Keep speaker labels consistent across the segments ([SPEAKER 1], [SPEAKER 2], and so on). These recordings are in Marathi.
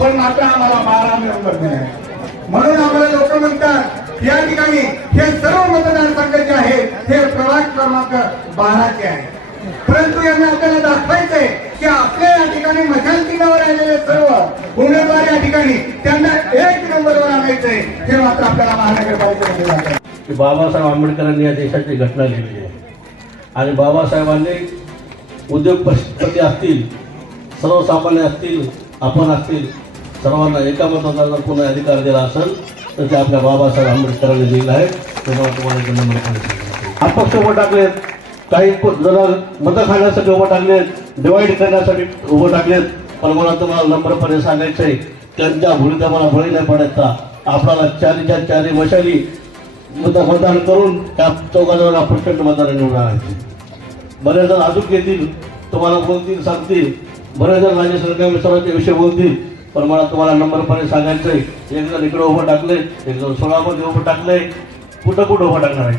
[SPEAKER 1] पण मात्र आम्हाला बारा मेंबर नाही. म्हणून आम्हाला लोक म्हणतात या ठिकाणी हे सर्व मतदारसंघ जे आहे हे प्रभाग क्रमांक बाराचे आहे परंतु यांना आपल्याला दाखवायचंय की आपल्या या ठिकाणी मशाल चिन्हावर आलेले सर्व उमेदवार या ठिकाणी त्यांना एक नंबरवर आणायचंय हे मात्र आपल्याला महानगरपालिकेमध्ये
[SPEAKER 2] की बाबासाहेब आंबेडकरांनी या देशाची घटना लिहिली आहे. आणि बाबासाहेबांनी उद्योगपती असतील सर्वसामान्य असतील आपण असतील सर्वांना एका मताचा जर पुन्हा अधिकार दिला असेल तर ते आपल्या बाबासाहेब आंबेडकरांनी दिलेलं आहे. तेव्हा तुम्हाला एक नंबर अपक्ष उभं टाकलेत. काही जरा मतं खाण्यासाठी उभं टाकलेत डिवाईड करण्यासाठी उभं टाकलेत पण मला तुम्हाला नम्रपणे सांगायचं आहे त्यांच्या भूमिका मला बळी नाही पडायचा आपल्याला चारीच्या चारी मशाली मत मतदान करून त्या चौघाजणांना प्रचंड मतदान निवडणार आहे बरेच जण अजून येतील तुम्हाला बोलतील सांगतील. बरेच जण राज्य सरकार मित्रांचे विषय बोलतील. पण मला तुम्हाला नंबरपणे सांगायचं आहे एक जण इकडे उभं टाकलंय एक जण सोळामध्ये उभं टाकलंय कुठं कुठं उभं टाकणार आहे?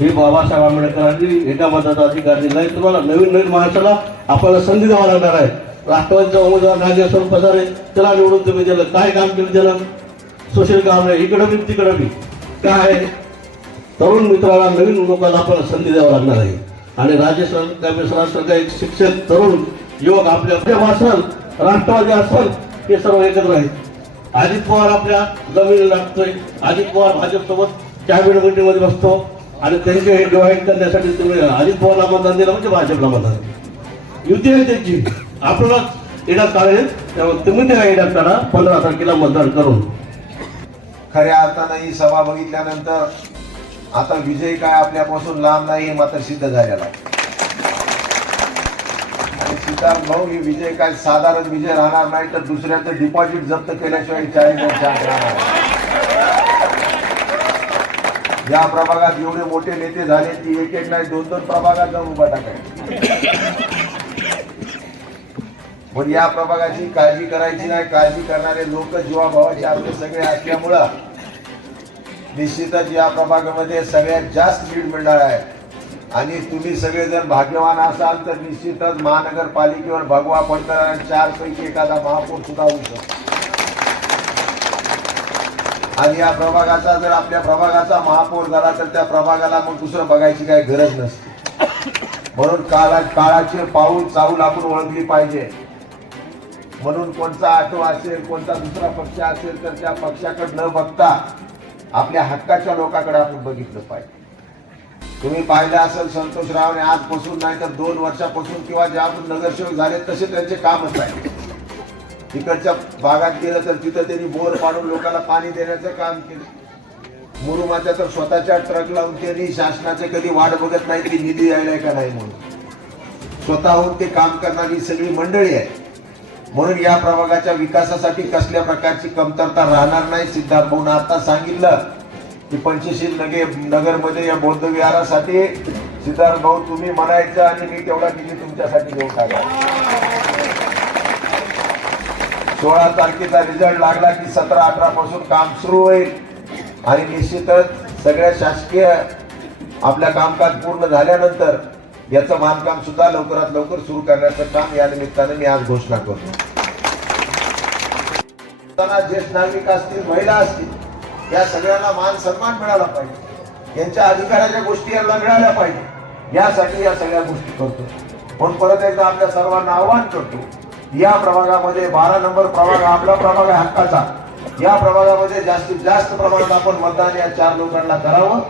[SPEAKER 2] हे बाबासाहेब आंबेडकरांनी एका मताचा अधिकार दिला आहे तुम्हाला नवीन नवीन माणसाला आपल्याला संधी द्यावा लागणार आहे. राष्ट्रवादीचा उमेदवार नागेश्वर पसारे त्याला निवडून तुम्ही दिलं. काय काम केलं त्यानं सुशील नाही इकडं बी तिकडं बी. काय? आहे? तरुण मित्राला नवीन लोकांना आपल्याला संधी द्यावा लागणार आहे. आणि राजेश सरकार एक शिक्षक तरुण युवक आपल्या आपल्या राष्ट्रवादी असल हे सर्व एकत्र आहेत. अजित पवार आपल्या जमिनीला लागतोय. अजित पवार भाजपसोबत चहा मीटिंगमध्ये बसतो. आणि त्यांचे हे डिवाईड करण्यासाठी तुम्ही अजित पवारला मतदान दिलं म्हणजे भाजपला मतदान युती आहे त्यांची. आपल्याला येण्यात काढेल त्यामुळे तुम्ही त्या येण्यात काढा. पंधरा तारखेला मतदान करून.
[SPEAKER 3] खऱ्या अर्थानं ही सभा बघितल्यानंतर आता विजय काय आपल्यापासून लांब नाही हे मात्र सिद्ध झालेला आहे. आणि सिद्धार्थ भाऊ हे विजय काय साधारण विजय राहणार नाही तर दुसऱ्याचं डिपॉझिट जप्त केल्याशिवाय चाळीस वर्षात राहणार या प्रभागात एवढे मोठे नेते झाले की एक एक नाही दोन दोन प्रभागात जाऊन उभा टाकायचे. पण या प्रभागाची काळजी करायची नाही काळजी करणारे लोक जीवाभावाचे आपले सगळे असल्यामुळं निश्चितच या प्रभागामध्ये सगळ्यात जास्त लीड मिळणार आहे. आणि तुम्ही सगळेजण भाग्यवान असाल तर निश्चितच महानगरपालिकेवर भगवा पडकर चारपैकी एखादा महापौर सुद्धा होऊ शकतो. आणि या प्रभागाचा जर आपल्या प्रभागाचा महापौर झाला तर त्या प्रभागाला मग दुसरं बघायची काही गरज नसते. म्हणून काळा काळाचे पाऊल चाऊल आपण ओळखली पाहिजे. म्हणून कोणता आठव असेल कोणता दुसरा पक्ष असेल तर त्या पक्षाकडे न बघता आपल्या हक्काच्या लोकांकडे आपण बघितलं पाहिजे. तुम्ही पाहिलं असेल संतोष रावने आजपासून नाही तर दोन वर्षापासून किंवा ज्यापासून नगरसेवक झाले तसे त्यांचे कामच आहे तिकडच्या भागात गेलं तर तिथं त्यांनी बोर पाडून लोकांना पाणी देण्याचं काम केलं. मुरुमाच्या तर स्वतःच्या ट्रक लावून त्यांनी शासनाचे कधी वाट बघत नाही की निधी यायला का नाही म्हणून. स्वतःहून ते काम करणारी सगळी मंडळी आहे म्हणून या प्रभागाच्या विकासासाठी कसल्या प्रकारची कमतरता राहणार नाही सिद्धार्थ भाऊन आता सांगितलं. की पंचशील नगे नगरमध्ये या बौद्ध विहारासाठी सिद्धार्थ भाऊ तुम्ही म्हणायचं आणि मी तेवढा निधी तुमच्यासाठी देऊन टाका सोळा तारखेचा रिझल्ट लागला की सतरा अठरा पासून काम सुरू होईल. आणि निश्चितच सगळ्या शासकीय आपल्या कामकाज पूर्ण झाल्यानंतर याचं बांधकाम सुद्धा लवकरात लवकर सुरू करण्याचं काम या निमित्ताने मी आज घोषणा करतो. ज्येष्ठ नागरिक असतील महिला असतील या सगळ्यांना मान सन्मान मिळाला पाहिजे. यांच्या अधिकाराच्या गोष्टी यांना मिळाल्या पाहिजे. यासाठी या सगळ्या गोष्टी करतो. म्हणून परत एकदा आपल्या सर्वांना आव्हान करतो या प्रभागामध्ये बारा नंबर प्रभाग आपला प्रभाग आहे हक्काचा. या प्रभागामध्ये जास्तीत जास्त प्रमाणात आपण मतदान या चार लोकांना करावं.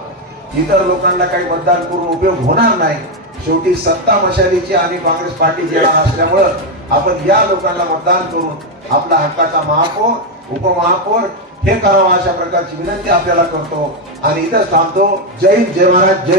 [SPEAKER 3] इतर लोकांना काही मतदान करून उपयोग होणार नाही. शेवटी सत्ता मशालीची आणि काँग्रेस पार्टी येणार असल्यामुळं आपण या लोकांना मतदान करून आपला हक्काचा महापौर उपमहापौर हे करावं अशा प्रकारची विनंती आपल्याला करतो. आणि इथंच थांबतो. जय हिंद जय महाराज जय